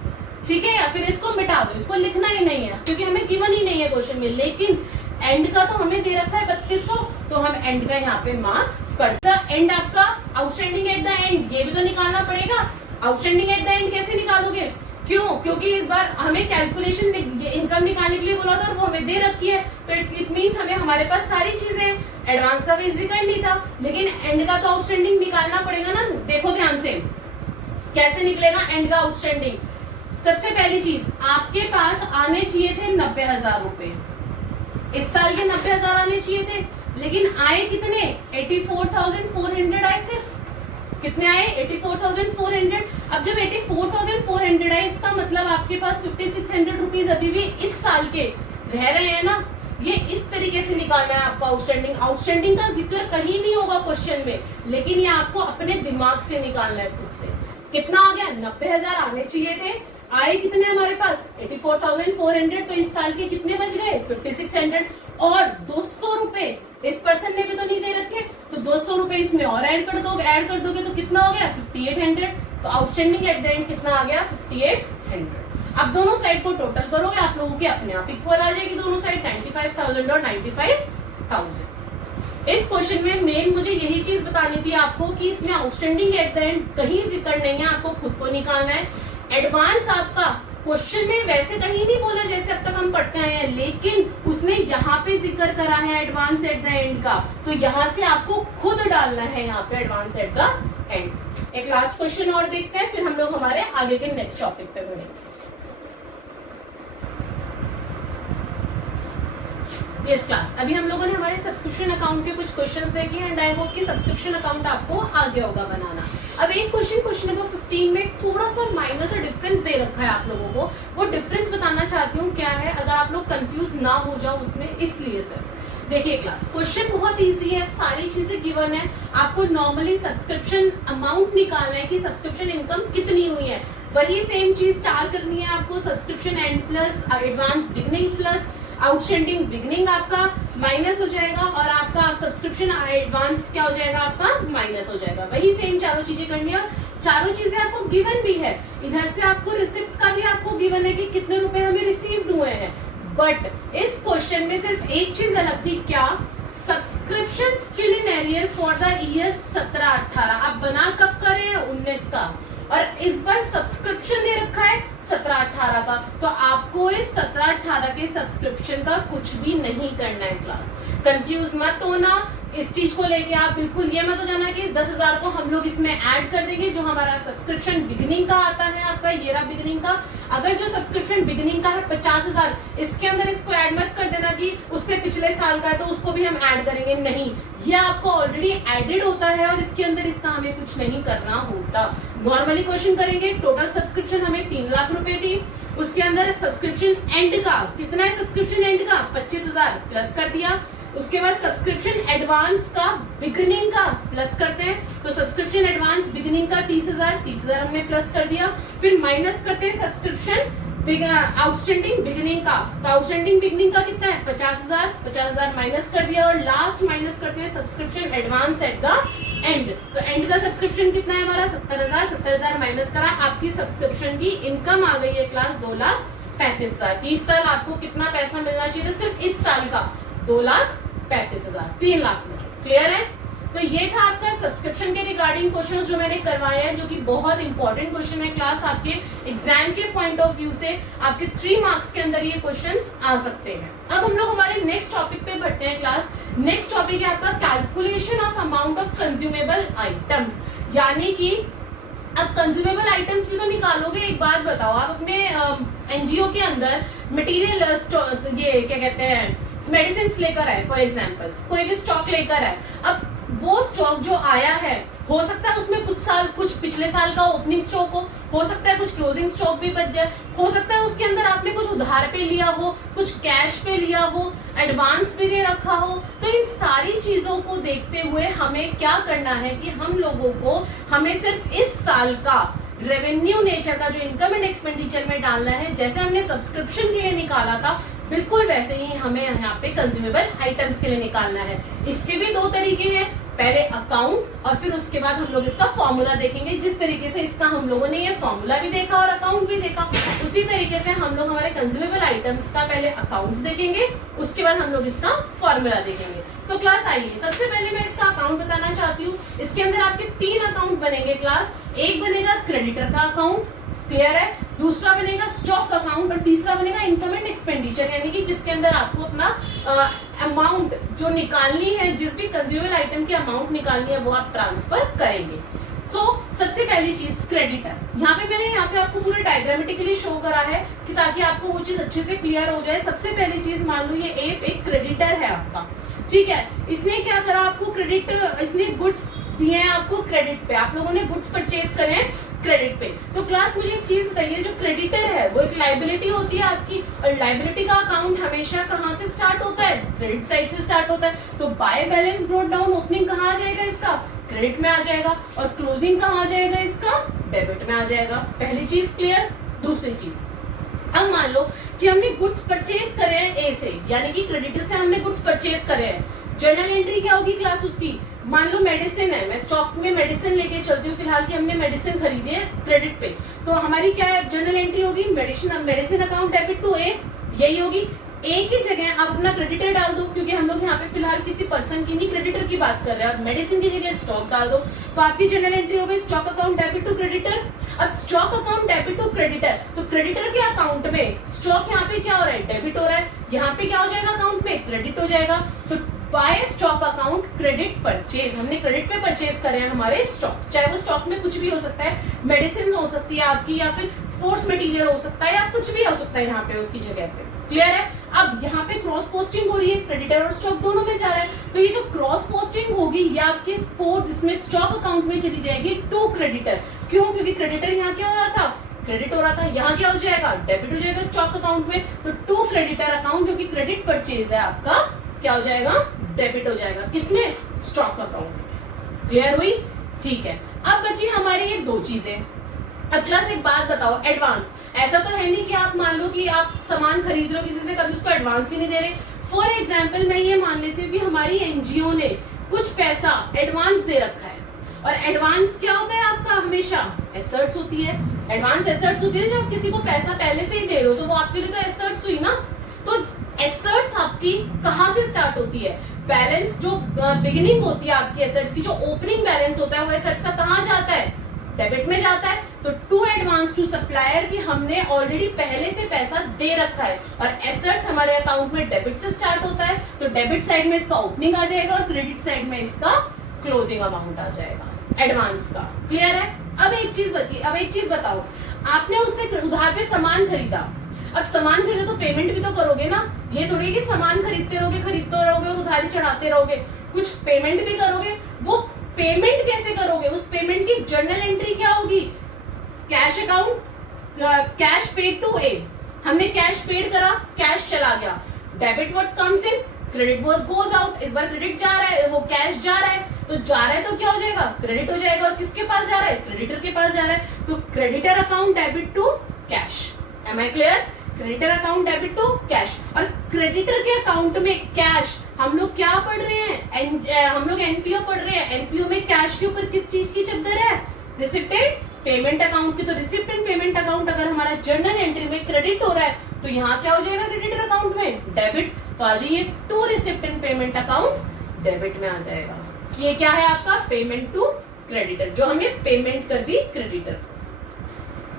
ठीक है, या फिर इसको मिटा दो, इसको लिखना ही नहीं है क्योंकि हमें गिवन ही नहीं है क्वेश्चन में। लेकिन एंड का तो हमें दे रखा है 3200, तो हम एंड का यहाँ पे मार्क करते हैं। एंड आपका आउटस्टैंडिंग एट द एंड, ये भी तो निकालना पड़ेगा। आउटस्टैंडिंग एट द एंड कैसे निकालोगे? क्यों? क्योंकि इस बार हमें कैलकुलेशन इनकम निकालने के लिए बोला था और वो हमें दे रखी है, तो इट मींस हमें हमारे पास सारी चीजें, एडवांस का कोई जिक्र नहीं था, लेकिन एंड का तो आउटस्टैंडिंग निकालना पड़ेगा ना। देखो ध्यान से कैसे निकलेगा एंड का आउटस्टैंडिंग। सबसे पहली चीज, आपके पास आने चाहिए थे 90,000 रुपए, इस साल के 90,000 आने चाहिए थे, लेकिन आए कितने? 84,400 आए। सिर्फ कितने आए? 84,400। अब जब 84,400 आए, इसका मतलब आपके पास 5,600 रुपीज अभी भी इस साल के रह रहे हैं ना। ये इस तरीके से निकालना है आपको आउटस्टैंडिंग। आउटस्टैंडिंग का जिक्र कहीं नहीं होगा क्वेश्चन में, लेकिन ये आपको अपने दिमाग से निकालना है खुद से। कितना आ गया? 90,000 आने चाहिए थे, आए कितने हमारे पास? 84,400। तो इस साल के कितने बच गए? 5,600। और 200 रुपए इस पर्सन ने भी तो नहीं दे रखे, तो 200 रुपए इसमें और ऐड कर दोगे तो कितना हो गया? 5,800। तो आउटस्टैंडिंग एट द एंड कितना आ गया? 5,800। अब दोनों साइड को टोटल करोगे, आप लोगों के अपने आप इक्वल आ जाएगी दोनों साइड, 95,000 और 95,000। इस क्वेश्चन में मेन मुझे यही चीज बतानी थी आपको कि इसमें आउटस्टैंडिंग एट द एंड कहीं जिक्र नहीं है, आपको खुद को निकालना है। एडवांस आपका क्वेश्चन में वैसे कहीं नहीं बोला जैसे अब तक हम पढ़ते आए हैं, लेकिन उसने यहाँ पे जिक्र करा है एडवांस एट द एंड का, तो यहाँ से आपको खुद डालना है यहाँ पे एडवांस एट द एंड। एक लास्ट क्वेश्चन और देखते हैं, फिर हम लोग हमारे आगे के नेक्स्ट टॉपिक पे बढ़ेंगे। यस क्लास, अभी हम लोगों ने हमारे सब्सक्रिप्शन अकाउंट के कुछ क्वेश्चंस देखे एंड आई होप कि सब्सक्रिप्शन अकाउंट आपको आ गया होगा बनाना। अब एक क्वेश्चन नंबर 15 में थोड़ा सा माइनर सा डिफरेंस दे रखा है आप लोगों को, वो डिफरेंस बताना चाहती हूँ क्या है, अगर आप लोग कंफ्यूज ना हो जाओ उसमें, इसलिए सर। देखिए क्लास, क्वेश्चन बहुत इजी है, सारी चीजें गिवन है, आपको नॉर्मली सब्सक्रिप्शन अमाउंट निकालना है कि सब्सक्रिप्शन इनकम कितनी हुई है। वही सेम चीज 4 करनी है आपको, subscription and plus advance beginning plus outstanding beginning आपका माइनस हो जाएगा और आपका सब्सक्रिप्शन एडवांस क्या हो जाएगा? आपका माइनस हो जाएगा। वही सेम चारों चीजें करनी है और चारों चीजें आपको गिवन भी है। इधर से आपको रिसिप्ट का भी आपको गिवन है कि कितने रुपए हमें रिसीव्ड हुए हैं, बट इस क्वेश्चन में सिर्फ एक चीज अलग थी, क्या? Subscription still in arrear for the year 17-18। आप बना कब कर रहे हैं? 19 का, और इस बार सब्सक्रिप्शन दे रखा है 17-18 का, तो आपको इस 17-18 के सब्सक्रिप्शन का कुछ भी नहीं करना है क्लास। कंफ्यूज मत होना इस चीज को लेके, आप बिल्कुल ये मत हो जाना कि इस 10,000 को हम लोग इसमें ऐड कर देंगे जो हमारा सब्सक्रिप्शन बिगिनिंग का आता है आपका, ये रहा बिगिनिंग का। अगर जो सब्सक्रिप्शन बिगिनिंग का है 50,000, इसके अंदर इसको ऐड मत कर देना कि उससे पिछले साल का है तो उसको भी हम ऐड करेंगे, नहीं, ये आपको ऑलरेडी एडेड होता है और इसके अंदर इसका हमें कुछ नहीं करना होता। नॉर्मली क्वेश्चन करेंगे, टोटल सब्सक्रिप्शन हमें 3 लाख रुपए थी, उसके अंदर सब्सक्रिप्शन एंड का कितना है? सब्सक्रिप्शन एंड का 25,000 प्लस कर दिया। उसके बाद सब्सक्रिप्शन एडवांस का बिगिनिंग का प्लस करते हैं, तो सब्सक्रिप्शन एडवांस बिगिनिंग का 30,000 हमने प्लस कर दिया। फिर माइनस करते हैं सब्सक्रिप्शन आउटस्टैंडिंग बिगिनिंग का, तो आउटस्टैंडिंग बिगिनिंग का कितना है 50,000, 50,000 माइनस कर दिया और लास्ट माइनस करते हैं subscription advance at the and. तो एंड का सब्सक्रिप्शन कितना है हमारा 70,000, 70,000 माइनस करा, आपकी सब्सक्रिप्शन की इनकम आ गई है क्लास 2,35,000। 30 साल आपको कितना पैसा मिलना चाहिए था सिर्फ इस साल का 2,35,000, 3 लाख में से। क्लियर है? तो ये था आपका सब्सक्रिप्शन के रिगार्डिंग क्वेश्चंस जो मैंने करवाए हैं, जो कि बहुत इंपॉर्टेंट क्वेश्चन है क्लास, आपके एग्जाम के पॉइंट ऑफ व्यू से आपके 3 मार्क्स के अंदर ये क्वेश्चंस आ सकते हैं। अब हम लोग हमारे नेक्स्ट टॉपिक पे बढ़ते हैं क्लास। नेक्स्ट टॉपिक है आपका calculation of amount of consumable items, यानी कि अब कंज्यूमेबल आइटम्स भी तो निकालोगे। एक बात बताओ, आप अपने एनजीओ के अंदर मटेरियल ये क्या कहते हैं मेडिसिन लेकर आए, फॉर एग्जांपल कोई भी स्टॉक लेकर आए, अब वो स्टॉक जो आया है हो सकता है उसमें कुछ पिछले साल का ओपनिंग स्टॉक हो सकता है कुछ क्लोजिंग स्टॉक भी बच जाए, हो सकता है उसके अंदर आपने कुछ उधार पे लिया हो, कुछ कैश पे लिया हो, एडवांस भी दे रखा हो। तो इन सारी चीजों को देखते हुए हमें क्या करना है कि हम लोगों को हमें सिर्फ इस साल का रेवेन्यू नेचर का जो इनकम एंड एक्सपेंडिचर में डालना है, जैसे हमने सब्सक्रिप्शन के लिए निकाला था बिल्कुल वैसे ही हमें यहाँ पे कंज्यूमेबल आइटम्स के लिए निकालना है। इसके भी 2 तरीके हैं, पहले अकाउंट और फिर उसके बाद हम लोग इसका फॉर्मूला देखेंगे। जिस तरीके से इसका हम लोगों ने ये फॉर्मूला भी देखा और अकाउंट भी देखा, उसी तरीके से हम लोग हमारे कंज्यूमेबल आइटम्स का पहले अकाउंट्स देखेंगे, उसके बाद हम लोग इसका फॉर्मूला देखेंगे। सो क्लास आइए, सबसे पहले मैं इसका अकाउंट बताना चाहती हूँ। इसके अंदर आपके 3 अकाउंट बनेंगे क्लास। एक बनेगा क्रेडिटर का अकाउंट, क्लियर है, दूसरा बनेगा स्टॉक अकाउंट और तीसरा बनेगा इनकम एंड एक्सपेंडिचर, यानी कि जिसके अंदर आपको अपना अमाउंट जो निकालनी है, जिस भी कंज्यूमेबल आइटम की अमाउंट निकालनी है वो आप ट्रांसफर करेंगे। सबसे पहली चीज क्रेडिटर, यहाँ पे आपको पूरा डायग्रामेटिकली शो करा है कि ताकि आपको वो चीज अच्छे से क्लियर हो जाए। सबसे पहली चीज मान लो ये एक क्रेडिटर है आपका, ठीक है। इसने क्या करा, आपको क्रेडिट, इसने गुड्स दिए हैं आपको क्रेडिट पे, आप लोगों ने गुड्स परचेज करे हैं क्रेडिट पे। तो क्लास मुझे एक चीज बताइए, जो क्रेडिटर है वो एक लायबिलिटी होती है आपकी, और लायबिलिटी का अकाउंट हमेशा कहाँ से स्टार्ट होता है, क्रेडिट साइड से स्टार्ट होता है। तो bye balance brought down opening कहाँ आ जाएगा, इसका क्रेडिट में आ जाएगा, और क्लोजिंग कहाँ आ जाएगा, इसका डेबिट में आ जाएगा। पहली चीज क्लियर। दूसरी चीज, अब मान लो कि हमने गुड्स परचेज करे हैं ए से, यानी कि क्रेडिटर से हमने गुड्स परचेज करे हैं। जर्नल एंट्री क्या होगी क्लास उसकी, मान लो मेडिसिन है, मैं स्टॉक में मेडिसिन लेके चलती हूँ फिलहाल कि हमने मेडिसिन खरीदी है क्रेडिट पे, तो हमारी क्या जर्नल एंट्री होगी, मेडिसिन अकाउंट डेबिट टू ए, यही होगी। ए की जगह आप अपना क्रेडिटर डाल दो, क्योंकि हम लोग यहाँ पे फिलहाल किसी पर्सन की नहीं क्रेडिटर की बात कर रहे हैं। मेडिसिन की जगह स्टॉक डाल दो, तो आपकी जर्नल एंट्री हो गई stock account debit to creditor. अब stock account debit to creditor, तो क्रेडिटर के अकाउंट में स्टॉक यहाँ पे क्या हो रहा है, डेबिट हो रहा है, यहाँ पे क्या हो जाएगा अकाउंट में क्रेडिट हो जाएगा। तो by stock account credit purchase, हमने क्रेडिट पे परचेज करे हैं हमारे स्टॉक, चाहे वो स्टॉक में कुछ भी हो सकता है, मेडिसिन हो सकती है आपकी, या फिर स्पोर्ट्स मटेरियल हो सकता है, या कुछ भी हो सकता है यहाँ पे उसकी जगह पे। क्लियर है? अब यहाँ पे क्रॉस पोस्टिंग हो रही है, क्रेडिटर और स्टॉक दोनों में जा रहा है, तो ये जो क्रॉस पोस्टिंग होगी ये आपके स्पोर्ट इसमें स्टॉक अकाउंट में चली जाएगी टू क्रेडिटर। क्यों? क्योंकि क्रेडिटर यहाँ क्या हो रहा था, क्रेडिट हो रहा था, यहाँ क्या हो जाएगा, डेबिट हो जाएगा स्टॉक अकाउंट में। तो टू क्रेडिटर अकाउंट जो कि क्रेडिट परचेज है आपका, क्या हो जाएगा, डेबिट हो जाएगा, किसमें, स्टॉक अकाउंट में। क्लियर हुई? ठीक है। अब बची हमारी ये 2 चीजें। अब क्लास एक बात बताओ, एडवांस, ऐसा तो है नहीं कि आप मान लो कि आप सामान खरीद रहे हो किसी से, कभी उसको एडवांस ही नहीं दे रहे। फॉर एग्जाम्पल मैं ये मान लेती हूँ कि हमारी एनजीओ ने कुछ पैसा एडवांस दे रखा है, और एडवांस क्या होता है आपका, हमेशा एसेट्स होती है। एडवांस एसेट्स होती है, जब किसी को पैसा पहले से ही दे रहे हो तो वो आपके लिए तो एसेट्स हुई ना। तो एसेट्स आपकी कहाँ से स्टार्ट होती है, बैलेंस जो बिगिनिंग होती है आपकी एसेट्स की, जो ओपनिंग बैलेंस होता है वो एसेट्स का कहाँ जाता है, डेबिट में जाता है। तो टू एडवांस टू सप्लायर की हमने ऑलरेडी पहले से पैसा दे रखा है, और एसेट्स हमारे अकाउंट में डेबिट से स्टार्ट होता है, तो डेबिट साइड में इसका ओपनिंग आ जाएगा और क्रेडिट साइड में इसका क्लोजिंग अमाउंट आ जाएगा एडवांस का। क्लियर है? अब एक चीज बची, अब एक चीज बताओ, आपने उससे उधार पे सामान खरीदा, अब सामान खरीदे तो पेमेंट भी तो करोगे ना, ये थोड़ी कि सामान खरीदते रहोगे और उधारी चढ़ाते रहोगे, कुछ पेमेंट भी करोगे। वो पेमेंट कैसे करोगे, उस पेमेंट की जर्नल एंट्री क्या होगी, cash account, cash paid to A, हमने कैश पेड करा, कैश चला गया, debit what comes in, credit what goes out. इस बार क्रेडिट जा रहा है, वो कैश जा रहा है, तो जा रहा है तो क्या हो जाएगा, क्रेडिट हो जाएगा, और किसके पास जा रहा है, क्रेडिटर के पास जा रहा है। तो creditor account debit to cash, am I clear? Creditor account debit to cash, और क्रेडिटर के अकाउंट में कैश हम लोग क्या पढ़ रहे हैं? हम लोग एनपीओ पढ़ रहे हैं। एनपीओ में कैश के ऊपर किस चीज की चद्दर है? रिसिप्ट एंड पेमेंट अकाउंट की। तो रिसिप्ट एंड पेमेंट अकाउंट अगर हमारा जर्नल एंट्री में क्रेडिट हो रहा है तो यहाँ क्या हो जाएगा क्रेडिटर अकाउंट में? डेबिट। तो आ जाइए to receipt and payment account debit में आ जाएगा। ये क्या है आपका? पेमेंट टू क्रेडिटर, जो हमने पेमेंट कर दी क्रेडिटर।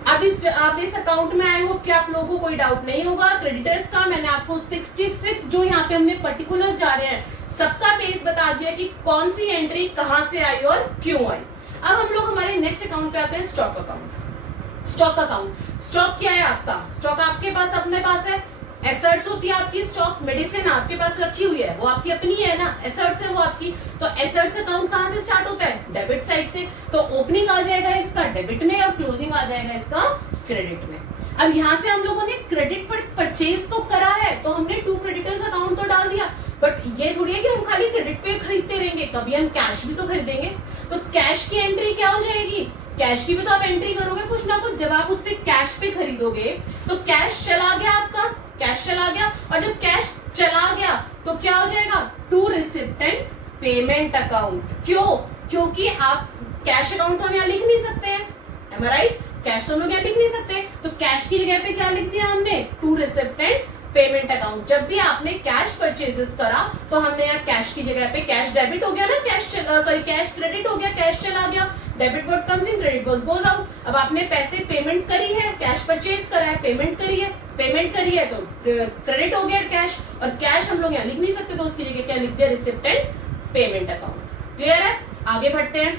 अब इस अकाउंट में आए हो कि आप लोगों को कोई डाउट नहीं होगा क्रेडिटर्स का। मैंने आपको 66 जो यहाँ पे हमने पर्टिकुलर्स जा रहे हैं सबका बेस बता दिया कि कौन सी एंट्री कहां से आई और क्यों आई। अब हम लोग हमारे नेक्स्ट अकाउंट पे आते हैं, stock account. Stock account, stock क्या है आपका? स्टॉक आपके पास अपने पास है। एसेट्स होती है आपकी स्टॉक, मेडिसिन आपके पास रखी हुई है वो आपकी अपनी है ना, एसेट्स है वो आपकी। तो एसेट्स अकाउंट कहां से स्टार्ट होता है? डेबिट साइड से। तो ओपनिंग आ जाएगा इसका डेबिट में और क्लोजिंग आ जाएगा इसका क्रेडिट में। अब यहाँ से हम लोगों ने क्रेडिट पर परचेज तो करा है तो हमने टू क्रेडिटर्स अकाउंट तो डाल दिया, बट ये थोड़ी है कि हम खाली क्रेडिट पे खरीदते रहेंगे, कभी हम कैश भी तो खरीदेंगे। तो कैश की एंट्री क्या हो जाएगी? कैश की भी तो आप एंट्री करोगे कुछ ना कुछ। जब आप उससे कैश पे खरीदोगे तो कैश चला गया आपका, कैश चला गया, और जब कैश चला गया तो क्या हो जाएगा? To receipt and payment account. क्यों? क्योंकि आप कैश अकाउंट तो यहाँ लिख नहीं सकते हैं, एम आई राइट? कैश तो हम लोग यहाँ लिख नहीं सकते, तो कैश की जगह पे क्या लिख दिया हमने? To receipt and payment account. जब भी आपने कैश परचेजेस करा तो हमने यहाँ कैश की जगह पे कैश डेबिट हो गया ना, कैश क्रेडिट हो गया, कैश चला गया, debit what comes in, credit what goes out. अब आपने पैसे पेमेंट करी है, कैश परचेज करा है, पेमेंट करी है तो क्रेडिट हो गया कैश, और कैश हम लोग यहाँ लिख नहीं सकते तो उसकी जगह क्या लिख दिया? Receipt and payment account. Clear है? आगे बढ़ते हैं।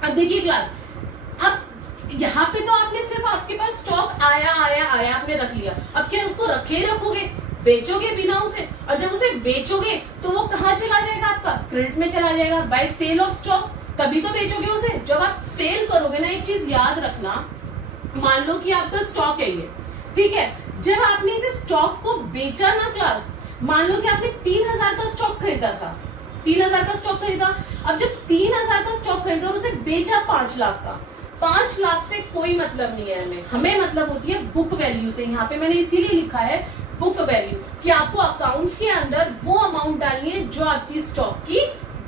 अब देखिए क्लास, अब यहाँ पे तो आपने सिर्फ आपके पास स्टॉक आया आपने रख लिया। अब क्या उसको रखे रखोगे? बेचोगे बिना उसे, और जब उसे बेचोगे तो वो कहाँ चला जाएगा आपका? क्रेडिट में चला जाएगा बाय सेल ऑफ स्टॉक। कभी तो बेचोगे उसे जब आप सेल करोगे ना। एक चीज याद रखना, मान लो कि आपका स्टॉक है ये, ठीक है, जब आपने इसे स्टॉक को बेचा ना क्लास, मान लो कि आपने 3000 का स्टॉक खरीदा था, 3000 का स्टॉक खरीदा। अब जब 3000 का स्टॉक खरीदा और उसे बेचा 5 लाख का, 5 लाख से कोई मतलब नहीं है हमें मतलब होती है बुक वैल्यू से। यहाँ पे मैंने इसीलिए लिखा है बुक वैल्यू, कि आपको अकाउंट के अंदर वो अमाउंट डालनी है जो आपकी स्टॉक की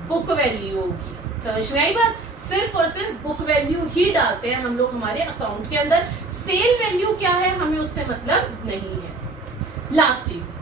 बुक वैल्यू होगी। समझ में आई बात? सिर्फ और सिर्फ बुक वैल्यू ही डालते हैं हम लोग हमारे अकाउंट के अंदर। सेल वैल्यू क्या है हमें उससे मतलब नहीं है। लास्ट चीज,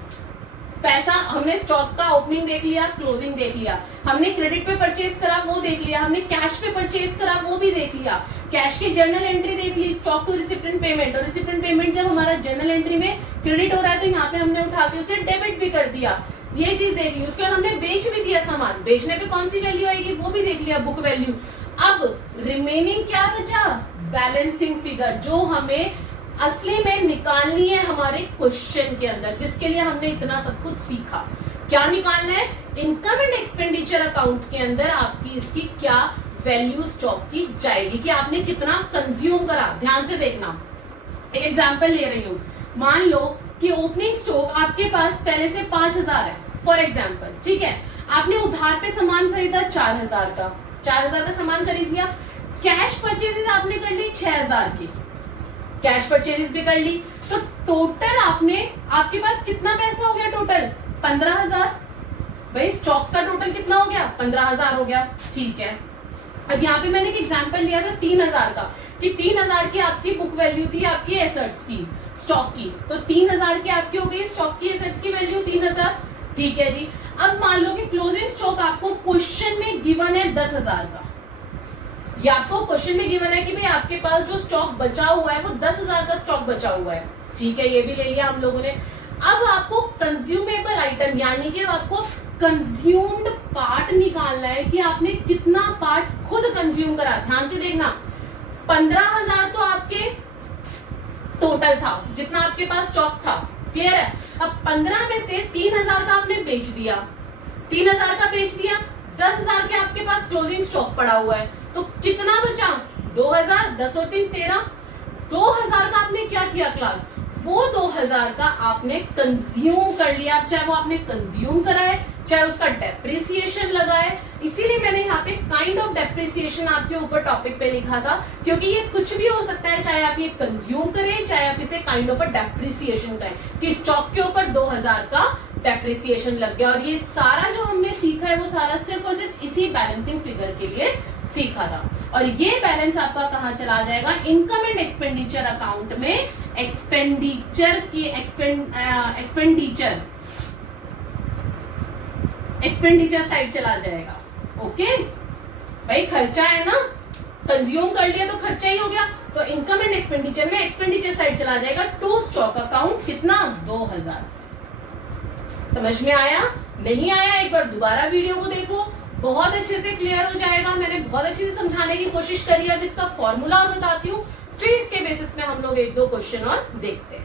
पैसा हमने स्टॉक का ओपनिंग देख लिया, क्लोजिंग देख लिया, हमने क्रेडिट पे परचेज करा वो देख लिया, हमने कैश पे परचेज करा वो भी देख लिया, कैश की जर्नल एंट्री देख ली, stock to receipt and payment, और रिसिप्ट एंड पेमेंट जब हमारा जर्नल एंट्री में क्रेडिट हो रहा है तो यहाँ पे हमने उठा के उसे डेबिट भी कर दिया, ये चीज देख ली। उसके बाद हमने बेच भी दिया सामान, बेचने पे कौन सी वैल्यू आएगी वो भी देख लिया, बुक वैल्यू। अब रिमेनिंग क्या बचा? बैलेंसिंग फिगर, जो हमें असली में निकालनी है हमारे क्वेश्चन के अंदर, जिसके लिए हमने इतना सब कुछ सीखा। क्या निकालना है? इनकम एंड एक्सपेंडिचर अकाउंट के अंदर आपकी इसकी क्या वैल्यू स्टॉक की जाएगी, कि आपने कितना कंज्यूम करा। ध्यान से देखना, एक एग्जांपल ले रही हूँ। मान लो कि ओपनिंग स्टॉक आपके पास पहले से 5000 है फॉर एग्जांपल, ठीक है, आपने उधार पे सामान खरीदा 4000 का, 4000 का सामान खरीद लिया, कैश परचेजेस आपने कर ली 6000 की, कैश परचेजेस भी कर ली, तो टोटल आपके पास कितना पैसा हो गया? टोटल 15000। भाई स्टॉक का टोटल कितना हो गया? 15000 हो गया, ठीक है। अब यहाँ पे मैंने एक एग्जांपल लिया था 3000 का, कि 3000 की आपकी बुक वैल्यू थी आपकी एसेट्स की, स्टॉक की, तो 3000 की आपकी हो गई स्टॉक की एसेट्स की वैल्यू 3000, ठीक है जी। अब मान लो कि क्लोजिंग स्टॉक आपको क्वेश्चन में गिवन है 10000 का, ये आपको क्वेश्चन में गिवन है कि भाई आपके पास जो स्टॉक बचा हुआ है वो 10000 का स्टॉक बचा हुआ है, ठीक है, ये भी ले लिया हम लोगों ने। अब आपको कंज्यूमेबल आइटम यानी कि आपको कंज्यूम्ड पार्ट निकालना है कि आपने कितना पार्ट खुद कंज्यूम करा। ध्यान से देखना, 15000 तो आपके टोटल था जितना आपके पास स्टॉक था, क्लियर है। अब 15 में से 3000 का आपने बेच दिया, 3000 का बेच दिया, 10000 के आपके पास क्लोजिंग स्टॉक पड़ा हुआ है, तो कितना बचा? 2000, 10 और 3 13, 2000 का आपने क्या किया क्लास? वो 2000 का आपने कंज्यूम कर लिया, चाहे वो आपने कंज्यूम करा है, चाहे उसका डेप्रिसिएशन लगा है, इसीलिए मैंने यहाँ पे काइंड ऑफ डेप्रिसिएशन आपके ऊपर टॉपिक पे लिखा था, क्योंकि ये कुछ भी हो सकता है, चाहे आप ये कंज्यूम करें, चाहे आप इसे काइंड ऑफ अ डेप्रिसिएशन करें, कि स्टॉक के ऊपर 2000 का डेप्रिसिएशन लग गया। और ये सारा जो हमने सीखा है वो सारा सिर्फ और सिर्फ इसी बैलेंसिंग फिगर के लिए सीखा था। और ये बैलेंस आपका कहाँ चला जाएगा, इनकम एंड एक्सपेंडिचर अकाउंट में एक्सपेंडिचर की एक्सपेंडिचर साइड चला जाएगा। ओके भाई, खर्चा है ना, कंज्यूम कर लिया तो खर्चा ही हो गया, तो इनकम एंड एक्सपेंडिचर में एक्सपेंडिचर साइड चला जाएगा टू स्टॉक अकाउंट, कितना 2000 से। समझ में आया? नहीं आया एक बार दोबारा वीडियो को देखो, बहुत अच्छे से क्लियर हो जाएगा। मैंने बहुत अच्छे से समझाने की कोशिश करी है। अब इसका फॉर्मूला और बताती हूँ, फिर इसके बेसिस में हम लोग एक दो क्वेश्चन और देखते हैं।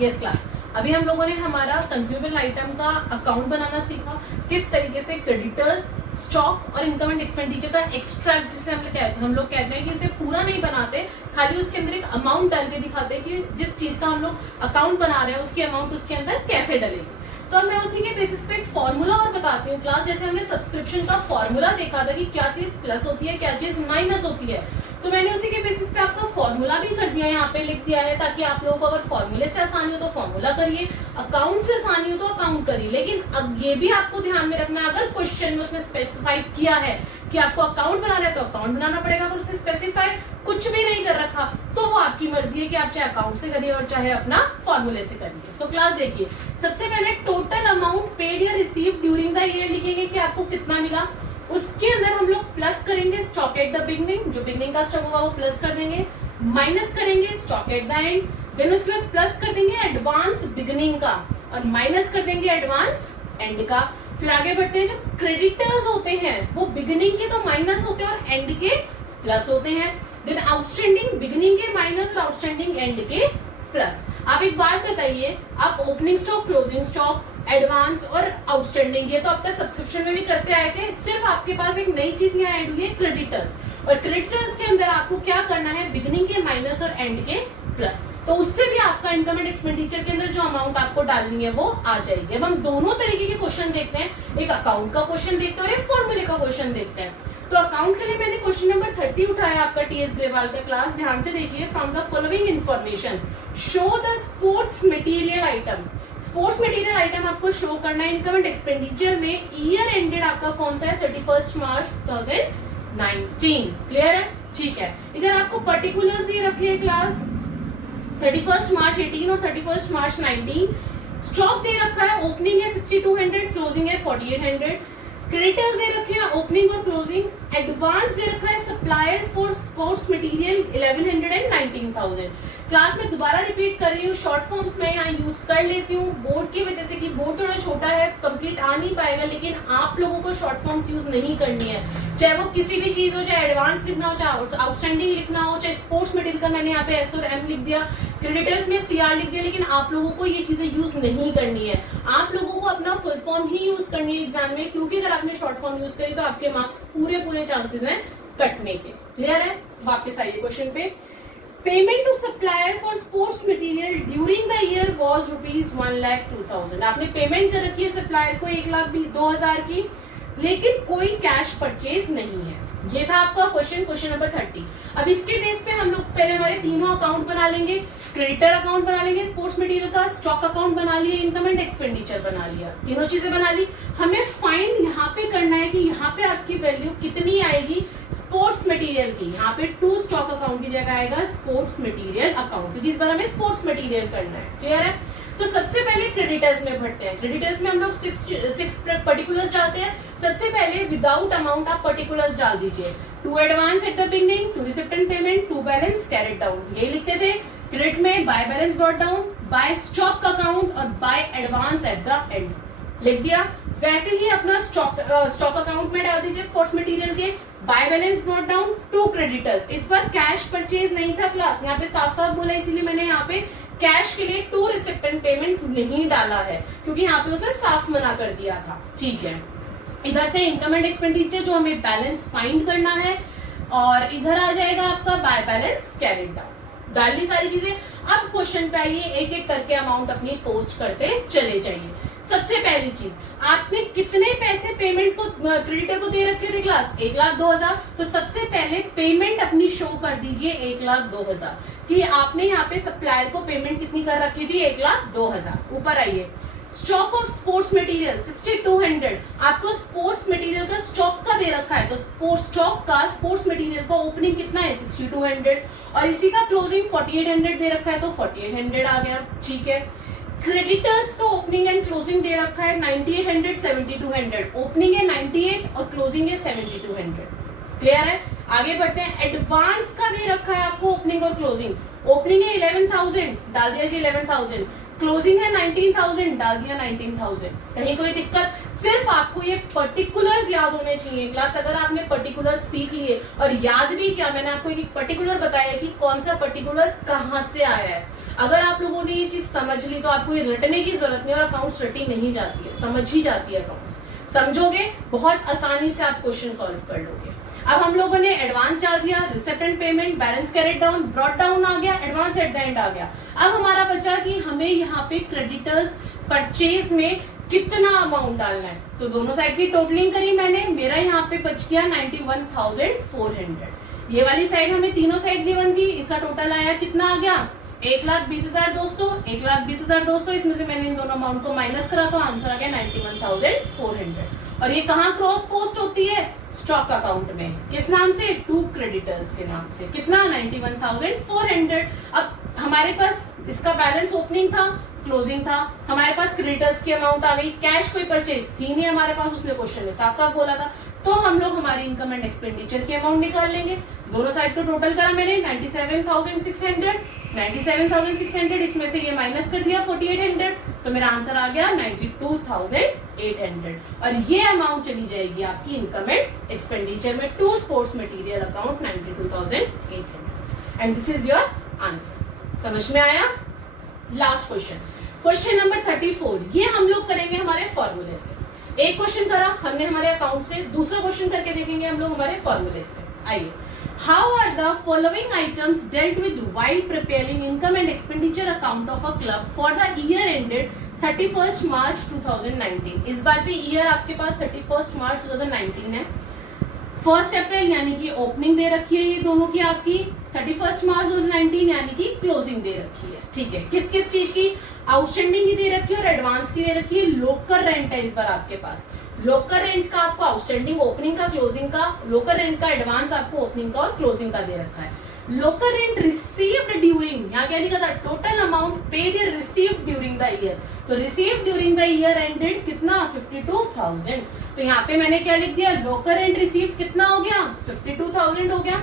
यस क्लास, अभी हम लोगों ने हमारा कंज्यूमेबल आइटम का अकाउंट बनाना सीखा, किस तरीके से क्रेडिटर्स, स्टॉक और इनकम एंड एक्सपेंडिचर का एक्सट्रैक्ट, जिसे हम लोग कहते हैं कि इसे पूरा नहीं बनाते, खाली उसके अंदर एक अमाउंट डाल के दिखाते हैं कि जिस चीज का हम लोग अकाउंट बना रहे हैं उसकी अमाउंट उसके अंदर कैसे डलेगी। तो अब मैं उसी के बेसिस पे एक फॉर्मूला और बताती हूँ क्लास। जैसे हमने सब्सक्रिप्शन का फॉर्मूला देखा था कि क्या चीज प्लस होती है, क्या चीज माइनस होती है, तो मैंने उसी के बेसिस पे आपका फॉर्मूला भी कर दिया, यहाँ पे लिख दिया है, ताकि आप लोगों को अगर फॉर्मूले से आसानी हो तो फॉर्मूला करिए, अकाउंट से आसानी हो तो अकाउंट करिए। लेकिन अब ये भी आपको ध्यान में रखना है, अगर क्वेश्चन में उसने स्पेसिफाई किया है कि आपको अकाउंट बनाना है तो अकाउंट बनाना पड़ेगा। अगर उसने स्पेसिफाई कुछ भी नहीं कर रखा तो वो आपकी मर्जी है कि आप चाहे अकाउंट से करिए और चाहे अपना फॉर्मूले से करिए। सो क्लास देखिए, सबसे पहले टोटल अमाउंट पेड या रिसीव्ड ड्यूरिंग द ईयर लिखेंगे कि आपको कितना मिला। उसके अंदर हम लोग प्लस करेंगे स्टॉक एट द बिगनिंग, जो बिगनिंग का स्टॉक होगा वो प्लस कर देंगे, माइनस करेंगे stock at the end, then उसके बाद प्लस कर देंगे एडवांस बिगनिंग का और माइनस कर देंगे एडवांस एंड का। फिर आगे बढ़ते हैं, जो क्रेडिटर्स होते हैं वो बिगनिंग के तो माइनस होते हैं और एंड के प्लस होते हैं। देन आउटस्टैंडिंग बिगनिंग के माइनस और आउटस्टैंडिंग एंड के प्लस। आप एक बात बताइए, आप opening stock, closing stock, advance और आउटस्टैंडिंग, ये तो अब तक सब्सक्रिप्शन में भी करते आए थे, सिर्फ आपके पास एक नई चीज यहाँ ऐड हुई है क्रेडिटर्स। और क्रेडिटर्स के अंदर आपको क्या करना है, बिगनिंग के माइनस और एंड के प्लस, तो उससे भी आपका इनकम एंड एक्सपेंडिचर के अंदर जो अमाउंट आपको डालनी है वो आ जाएगी। अब हम दोनों तरीके के क्वेश्चन देखते हैं, एक अकाउंट का क्वेश्चन देखते हैं और एक फॉर्मूले का क्वेश्चन देखते हैं। तो अकाउंट के लिए मैंने क्वेश्चन नंबर 30 उठाया आपका टीएस ग्रेवाल का। क्लास ध्यान से देखिए, from the following information show the sports material item. Sports material item आपको शो करना है इनकम एंड एक्सपेंडिचर में। ईयर एंडेड आपका कौन सा है, 31 मार्च 2019। क्लियर है? ठीक है, इधर आपको पर्टिकुलर्स दिए रखे हैं क्लास, 31 मार्च 18 और 31 मार्च 19। स्टॉक दे रखा है, ओपनिंग है 6200, क्लोजिंग है 4800। क्रेडिटर्स दे रखे हैं, ओपनिंग और क्लोजिंग। एडवांस दे रखा है suppliers for sports material 1100 and 19000। Class में दोबारा रिपीट कर रही हूँ, शॉर्ट फॉर्म्स में यहाँ यूज कर लेती हूँ बोर्ड की वजह से कि बोर्ड थोड़ा छोटा है, कंप्लीट आ नहीं पाएगा, लेकिन आप लोगों को शॉर्ट फॉर्म्स यूज नहीं करनी है, चाहे वो किसी भी चीज हो, चाहे एडवांस लिखना हो, चाहे आउटस्टैंडिंग लिखना हो, चाहे स्पोर्ट्स मटेरियल का मैंने यहाँ पे एस और एम लिख दिया, क्रेडिटर्स में सीआर लिख दिया, लेकिन आप लोगों को ये चीजें यूज नहीं करनी है। आप लोगों को अपना फुल फॉर्म ही यूज करनी है एग्जाम में, क्योंकि अगर आपने शॉर्ट फॉर्म यूज करी तो आपके मार्क्स पूरे चांसेस हैं कटने के। क्लियर है? वापस आइए क्वेश्चन पे। Payment to supplier for sports material during the year was ₹1,02,000। आपने पेमेंट कर रखी है सप्लायर को 1,02,000 की, लेकिन कोई कैश परचेज नहीं है। ये था आपका क्वेश्चन नंबर 30। अब इसके बेस पे हम लोग पहले हमारे तीनों अकाउंट बना लेंगे, क्रेडिटर अकाउंट बना लेंगे स्पोर्ट्स मटेरियल का, स्टॉक अकाउंट बना लिया, इनकम एंड एक्सपेंडिचर बना लिया, तीनों चीजें बना ली। हमें फाइंड यहाँ पे करना है कि यहाँ पे आपकी वैल्यू कितनी आएगी स्पोर्ट्स मटेरियल की। यहाँ पे टू स्टॉक अकाउंट की जगह आएगा स्पोर्ट्स मटेरियल अकाउंट, क्योंकि इस बार हमें स्पोर्ट्स मटेरियल करना है। क्लियर है? तो सबसे पहले क्रेडिटर्स में बढ़ते हैं। क्रेडिटर्स में हम लोग 6 पर्टिकुलर्स डालते हैं। सबसे पहले विदाउट अमाउंट आप पर्टिकुलर्स डाल दीजिए, to advance at the beginning, to receipt and payment, to balance carried down, ये लिखते थे। क्रेडिट में by balance brought down, by stock account और by advance at the end लिख दिया। वैसे ही अपना स्टॉक अकाउंट में डाल दीजिए स्पोर्ट्स मटेरियल के, by balance brought down to creditors. इस बार कैश परचेज नहीं था क्लास, यहाँ पे साफ साफ बोला, इसीलिए मैंने यहाँ पे कैश के लिए टू रिसिप्टेंट पेमेंट नहीं डाला है, क्योंकि यहाँ पे उसने साफ मना कर दिया था। ठीक है, इधर से इनकम एंड एक्सपेंडिचर जो हमें बैलेंस फाइंड करना है, और इधर आ जाएगा आपका बाय बैलेंस कैरिड डाउन। डाल ली सारी चीजें। अब क्वेश्चन पे आइए, एक एक करके अमाउंट अपनी पोस्ट करते चले जाइए। सबसे पहली चीज, आपने कितने पैसे पेमेंट को क्रेडिटर को दे रखे थे क्लास? 1,02,000। तो सबसे पहले पेमेंट अपनी शो कर दीजिए 1,02,000 कि आपने यहाँ पे सप्लायर को पेमेंट कितनी कर रखी थी? 1,02,000। ऊपर आइए, स्टॉक ऑफ स्पोर्ट्स मटेरियल 6,200, आपको स्पोर्ट्स मटेरियल का स्टॉक का दे रखा है, तो स्टॉक का स्पोर्ट्स मटेरियल का ओपनिंग कितना है? 6,200, और इसी का क्लोजिंग 4,800 दे रखा है, तो 4,800 आ गया। ठीक है, क्रेडिटर्स का ओपनिंग एंड क्लोजिंग दे रखा है 9,800, 7,200, ओपनिंग है 98 और क्लोजिंग है 7,200। क्लियर है? आगे बढ़ते हैं। एडवांस का दे रखा है आपको ओपनिंग और क्लोजिंग, ओपनिंग है 11,000, डाल दिया जी 11,000, क्लोजिंग है 19,000, डाल दिया 19,000। कहीं कोई दिक्कत? सिर्फ आपको ये पर्टिकुलर्स याद होने चाहिए क्लास। अगर आपने पर्टिकुलर सीख लिए और याद भी किया, मैंने आपको एक पर्टिकुलर बताया कि कौन सा पर्टिकुलर कहां से आया है, अगर आप लोगों ने ये चीज समझ ली तो आपको ये रटने की जरूरत नहीं, और अकाउंट्स रटी नहीं जाती है, समझ ही जाती है अकाउंट्स। समझोगे बहुत आसानी से आप क्वेश्चन सॉल्व कर लोगे। अब हम लोगों ने एडवांस डाल दिया, receipt and payment, balance carried down, brought down आ गया, एडवांस एट द एंड आ गया। अब हमारा बचा कि हमें यहाँ पे क्रेडिटर्स परचेज में कितना अमाउंट डालना है, तो दोनों साइड की टोटलिंग करी मैंने, मेरा यहाँ पे बच गया 91,400। ये वाली साइड हमें तीनों साइड गिवन थी, इसका टोटल आया कितना आ गया? 1,20,200, 1,20,200। इसमें से मैंने इन दोनों अमाउंट को माइनस करा तो आंसर आ गया 91,400। और ये कहाँ क्रॉस पोस्ट होती है? स्टॉक अकाउंट में। किस नाम से? टू क्रेडिटर्स के नाम से। कितना? 91,400। अब हमारे पास इसका बैलेंस ओपनिंग था, क्लोजिंग था, हमारे पास क्रेडिटर्स की अमाउंट आ गई, कैश कोई परचेज थी नहीं हमारे पास, उसने क्वेश्चन में साफ साफ बोला था, तो हम लोग हमारी इनकम एंड एक्सपेंडिचर की अमाउंट निकाल लेंगे। दोनों साइड को टोटल करा मैंने 97,600, 97,600, इसमें से ये माइनस कर दिया 4,800, तो मेरा आंसर आ गया 92,800। और ये अमाउंट चली जाएगी आपकी इनकम एंड एक्सपेंडिचर में, to sports material account 92,800, and this is your answer. समझ में आया? लास्ट क्वेश्चन, क्वेश्चन नंबर 34, ये हम लोग करेंगे हमारे फॉर्मूले से। एक क्वेश्चन करा हमने हमारे अकाउंट से, दूसरा क्वेश्चन करके देखेंगे हम लोग हमारे फॉर्मूले से। आइए, how are the following items dealt with while preparing income and expenditure account of a club for the year ended 31st March 2019? इस बार भी ईयर आपके पास 31st March 2019 है। 1 अप्रैल यानी कि ओपनिंग दे रखी है ये दोनों की आपकी, 31st March 2019 यानी कि क्लोजिंग दे रखी है। ठीक है, किस किस चीज की? आउटस्टैंडिंग की दे रखी है और एडवांस की दे रखी है। लोकल रेंट है इस बार आपके पास, लोकल रेंट का आपको आउटस्टैंडिंग ओपनिंग का क्लोजिंग का, लोकल रेंट का एडवांस आपको ओपनिंग का और क्लोजिंग का दे रखा है। लोकल रेंट रिसीव्ड ड्यूरिंग, यहाँ क्या लिखा था? टोटल अमाउंट पेड या रिसीव्ड ड्यूरिंग द ईयर, तो received during the year ended कितना? 52,000। तो यहाँ पे मैंने क्या लिख दिया? लोकल रेंट रिसीव्ड कितना हो गया? 52,000 हो गया।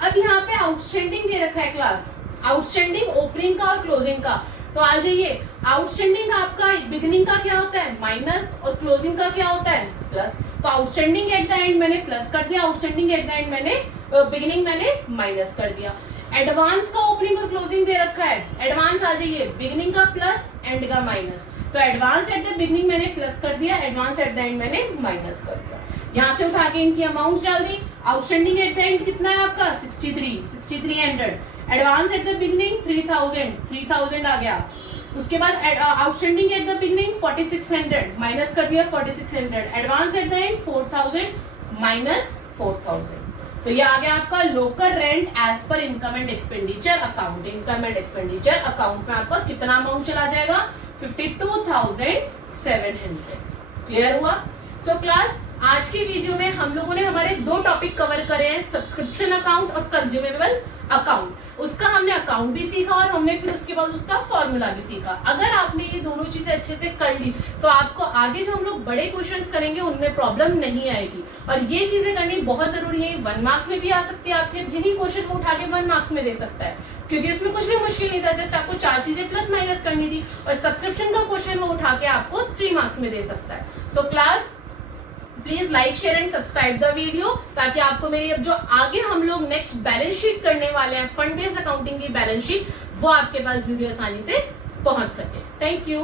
अब यहाँ पे आउटस्टैंडिंग दे रखा है क्लास, आउटस्टैंडिंग ओपनिंग का और क्लोजिंग का, तो आ जाइए, आउटस्टैंडिंग आपका बिगिनिंग का क्या होता है? माइनस, और क्लोजिंग का क्या होता है? प्लस। तो आउटस्टैंडिंग एट द एंड मैंने प्लस कर दिया, आउटस्टैंडिंग एट द एंड मैंने बिगिनिंग मैंने माइनस कर दिया। एडवांस का ओपनिंग और क्लोजिंग दे रखा है, एडवांस आ जाइए, बिगिनिंग का प्लस, एंड का माइनस, तो एडवांस एट द बिगिनिंग मैंने प्लस कर दिया, एडवांस एट द एंड मैंने माइनस कर दिया। यहाँ से उठा के इनकी अमाउंट डाल दी। आउटस्टैंडिंग एट द एंड कितना है आपका? 6300, एडवांस एट द बिगिनिंग 3,000 आ गया। उसके बाद outstanding at the beginning 4,600, minus कर दिया 4,600, advance at the and 4,000 minus 4,000, तो ये आ गया आपका local rent as per income and expenditure account. Income and expenditure account में आपका कितना अमाउंट चला जाएगा? 52,700। क्लियर हुआ? सो क्लास, आज की वीडियो में हम लोगों ने हमारे दो टॉपिक कवर करे हैं, सब्सक्रिप्शन अकाउंट और कंज्यूमेबल अकाउंट। उसका हमने अकाउंट भी सीखा और हमने फिर उसके बाद उसका फॉर्मूला भी सीखा। अगर आपने ये दोनों चीजें अच्छे से कर ली तो आपको आगे जो हम लोग बड़े क्वेश्चंस करेंगे उनमें प्रॉब्लम नहीं आएगी। और ये चीजें करनी बहुत जरूरी है, 1 मार्क्स में भी आ सकती है, आपके यही क्वेश्चन को उठा के 1 मार्क्स में दे सकता है, क्योंकि उसमें कुछ भी मुश्किल नहीं था, जस्ट आपको 4 चीजें प्लस माइनस करनी थी। और सब्सक्रिप्शन का क्वेश्चन वो उठा के आपको 3 मार्क्स में दे सकता है। So class, please like share and subscribe the video, ताकि आपको मेरी अब जो आगे हम लोग नेक्स्ट बैलेंस शीट करने वाले हैं, फंड बेस्ड अकाउंटिंग की बैलेंस शीट, वो आपके पास वीडियो आसानी से पहुंच सके। Thank you.